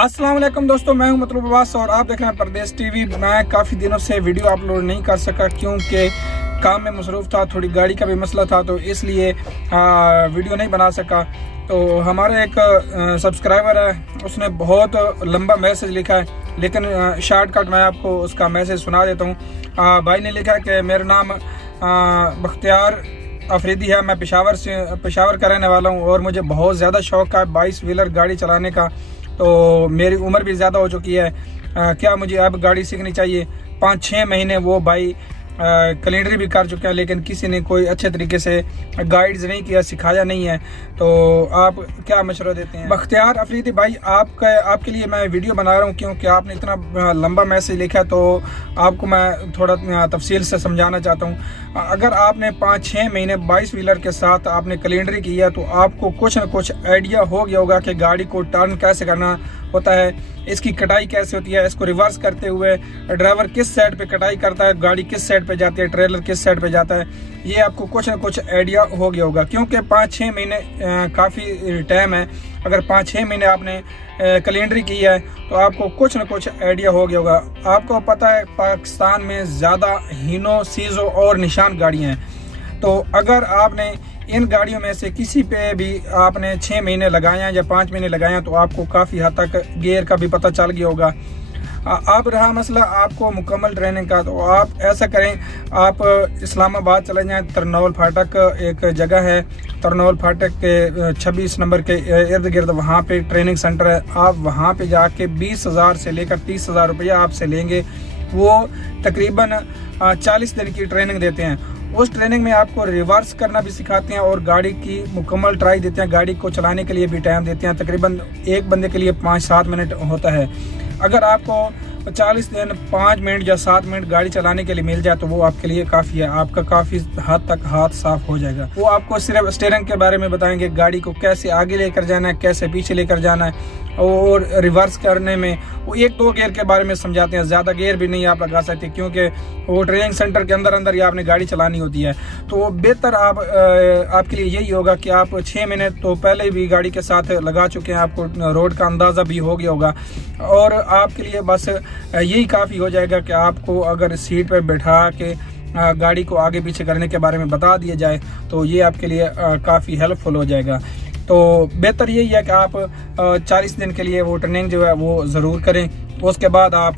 अस्सलाम वालेकुम दोस्तों, मैं हूं मतलूब अब्बास और आप देख रहे हैं परदेश टीवी। मैं काफ़ी दिनों से वीडियो अपलोड नहीं कर सका क्योंकि काम में मसरूफ़ था, थोड़ी गाड़ी का भी मसला था, तो इसलिए वीडियो नहीं बना सका। तो हमारे एक सब्सक्राइबर है, उसने बहुत लंबा मैसेज लिखा है, लेकिन शॉर्टकट मैं आपको उसका मैसेज सुना देता हूँ। भाई ने लिखा कि मेरा नाम बख्तियार अफरीदी है, मैं पेशावर का रहने वाला हूँ और मुझे बहुत ज़्यादा शौक़ है 22 व्हीलर गाड़ी चलाने का। तो मेरी उम्र भी ज़्यादा हो चुकी है, क्या मुझे अब गाड़ी सीखनी चाहिए? 5-6 महीने वो भाई कैलेंडर भी कर चुके हैं, लेकिन किसी ने कोई अच्छे तरीके से गाइड्स नहीं किया, सिखाया नहीं है। तो आप क्या मशवरा देते हैं? बख्तियार अफरीदी भाई, आपके लिए मैं वीडियो बना रहा हूँ क्योंकि आपने इतना लंबा मैसेज लिखा है, तो आपको मैं थोड़ा तफसील से समझाना चाहता हूँ। अगर आपने 5-6 महीने 22 व्हीलर के साथ आपने कैलेंडर किया तो आपको कुछ न कुछ आइडिया हो गया होगा कि गाड़ी को टर्न कैसे करना होता है, इसकी कटाई कैसे होती है, इसको रिवर्स करते हुए ड्राइवर किस साइड पे कटाई करता है, गाड़ी किस साइड पे जाती है, ट्रेलर किस साइड पे जाता है, ये आपको कुछ न कुछ आइडिया हो गया होगा। क्योंकि 5-6 महीने काफ़ी टाइम है। अगर 5-6 महीने आपने कैलेंडर की है तो आपको कुछ न कुछ आइडिया हो गया होगा। आपको पता है पाकिस्तान में ज़्यादा हीनो, सीजो और निशान गाड़ियाँ हैं, तो अगर आपने इन गाड़ियों में से किसी पे भी आपने 6 महीने लगाए हैं या 5 महीने लगाए हैं तो आपको काफ़ी हद तक गियर का भी पता चल गया होगा। अब रहा मसला आपको मुकम्मल ट्रेनिंग का, तो आप ऐसा करें, आप इस्लामाबाद चले जाएं। तरनौल फाटक एक जगह है, तरनौल फाटक के 26 नंबर के इर्द गिर्द वहाँ पे ट्रेनिंग सेंटर है। आप वहाँ पे जाके 20,000 से लेकर 30,000 रुपया आपसे लेंगे। वो तकरीबन 40 दिन की ट्रेनिंग देते हैं। उस ट्रेनिंग में आपको रिवर्स करना भी सिखाते हैं और गाड़ी की मुकम्मल ट्राई देते हैं, गाड़ी को चलाने के लिए भी टाइम देते हैं। तकरीबन एक बंदे के लिए 5-7 मिनट होता है। अगर आपको 40 दिन 5 मिनट या 7 मिनट गाड़ी चलाने के लिए मिल जाए तो वो आपके लिए काफ़ी है, आपका काफ़ी हद तक हाथ साफ हो जाएगा। वो आपको सिर्फ स्टीयरिंग के बारे में बताएंगे, गाड़ी को कैसे आगे लेकर जाना है, कैसे पीछे लेकर जाना है, और रिवर्स करने में वो 1-2 गियर के बारे में समझाते हैं। ज़्यादा गियर भी नहीं आप लगा सकते क्योंकि वो ट्रेनिंग सेंटर के अंदर ही आपने गाड़ी चलानी होती है। तो बेहतर आपके लिए यही होगा कि आप 6 महीने तो पहले भी गाड़ी के साथ लगा चुके हैं, आपको रोड का अंदाज़ा भी हो गया होगा, और आपके लिए बस यही काफ़ी हो जाएगा कि आपको अगर सीट पर बैठा के गाड़ी को आगे पीछे करने के बारे में बता दिया जाए तो ये आपके लिए काफ़ी हेल्पफुल हो जाएगा। तो बेहतर यही है कि आप 40 दिन के लिए वो ट्रेनिंग जो है वो ज़रूर करें। उसके बाद आप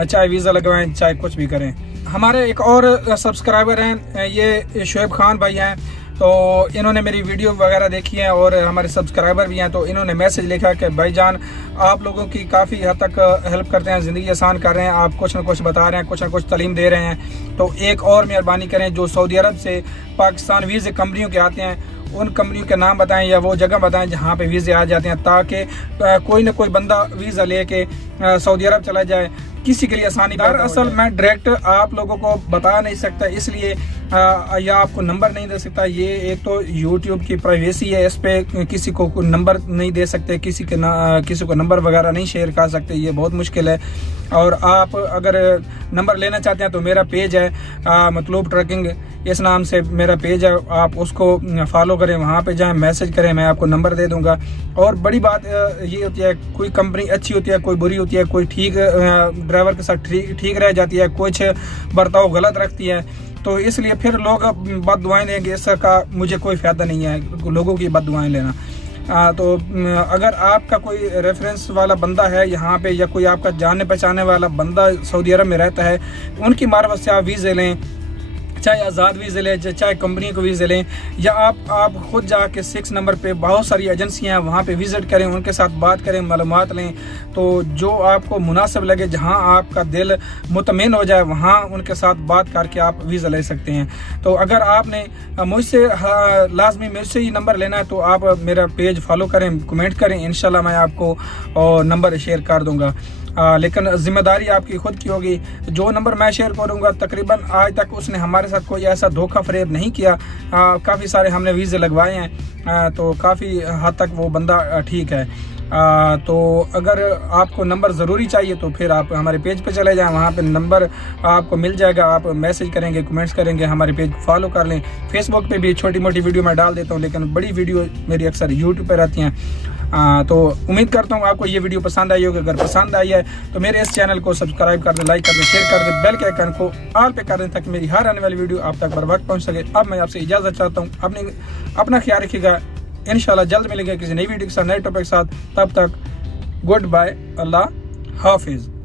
चाहे वीज़ा लगवाएं, चाहे कुछ भी करें। हमारे एक और सब्सक्राइबर हैं, ये शोएब खान भाई हैं, तो इन्होंने मेरी वीडियो वगैरह देखी है और हमारे सब्सक्राइबर भी हैं। तो इन्होंने मैसेज लिखा कि भाईजान आप लोगों की काफ़ी हद तक हेल्प करते हैं, ज़िंदगी आसान कर रहे हैं, आप कुछ न कुछ बता रहे हैं, कुछ न कुछ तालीम दे रहे हैं। तो एक और मेहरबानी करें, जो सऊदी अरब से पाकिस्तान वीज़े कंपनियों के आते हैं उन कंपनियों के नाम बताएं या वो जगह बताएं जहाँ पे वीज़े आ जाते हैं, ताकि कोई ना कोई बंदा वीज़ा लेके सऊदी अरब चला जाए, किसी के लिए आसानी। दरअसल मैं डायरेक्ट आप लोगों को बता नहीं सकता, इसलिए या आपको नंबर नहीं दे सकता। ये एक तो यूट्यूब की प्राइवेसी है, इस पे किसी को नंबर नहीं दे सकते, किसी को नंबर वगैरह नहीं शेयर कर सकते, ये बहुत मुश्किल है। और आप अगर नंबर लेना चाहते हैं तो मेरा पेज है मतलूब ट्रकिंग, इस नाम से मेरा पेज है, आप उसको फॉलो करें, वहाँ पे जाएं, मैसेज करें, मैं आपको नंबर दे दूँगा। और बड़ी बात ये होती है, कोई कंपनी अच्छी होती है, कोई बुरी होती है, कोई ठीक ड्राइवर के साथ ठीक रह जाती है, कुछ बर्ताव गलत रखती है, तो इसलिए फिर लोग बद दुआएँ देंगे, इसका मुझे कोई फ़ायदा नहीं है लोगों की बद दुआएँ लेना। तो अगर आपका कोई रेफरेंस वाला बंदा है यहाँ पे, या कोई आपका जानने पहचाने वाला बंदा सऊदी अरब में रहता है, उनकी मार्फत से आप वीज़े लें, चाहे आज़ाद वीज़े लें, चाहे कंपनी को वीज़े लें, या आप खुद जाके 6 नंबर पे बहुत सारी एजेंसियाँ हैं, वहाँ पे विज़िट करें, उनके साथ बात करें, मालूमात लें। तो जो आपको मुनासिब लगे, जहाँ आपका दिल मुतमिन हो जाए, वहाँ उनके साथ बात करके आप वीज़ा ले सकते हैं। तो अगर आपने मुझसे लाजमी मुझसे ही नंबर लेना है तो आप मेरा पेज फॉलो करें, कमेंट करें, इंशाल्लाह मैं आपको नंबर शेयर कर दूँगा। लेकिन ज़िम्मेदारी आपकी खुद की होगी। जो नंबर मैं शेयर करूँगा, तकरीबन आज तक उसने हमारे साथ कोई ऐसा धोखा फरेब नहीं किया। काफ़ी सारे हमने वीज़े लगवाए हैं, तो काफ़ी हद तक वो बंदा ठीक है। तो अगर आपको नंबर ज़रूरी चाहिए तो फिर आप हमारे पेज पे चले जाएं, वहाँ पे नंबर आपको मिल जाएगा। आप मैसेज करेंगे, कमेंट्स करेंगे, हमारे पेज फॉलो कर लें। फेसबुक पे भी छोटी मोटी वीडियो मैं डाल देता हूँ, लेकिन बड़ी वीडियो मेरी अक्सर यूट्यूब पे रहती हैं। तो उम्मीद करता हूँ आपको ये वीडियो पसंद आई होगी। अगर पसंद आई है तो मेरे इस चैनल को सब्सक्राइब कर दें, लाइक कर दें, शेयर कर दें, बेल के आइकन को ऑल पे कर दें ताकि मेरी हर आने वाली वीडियो आप तक बर वक्त पहुँच सके। अब मैं आपसे इजाज़त चाहता हूँ, अपना ख्याल रखिएगा। इंशाल्लाह जल्द मिलेंगे किसी नई वीडियो के साथ, नए टॉपिक के साथ। तब तक गुड बाय, अल्लाह हाफिज़।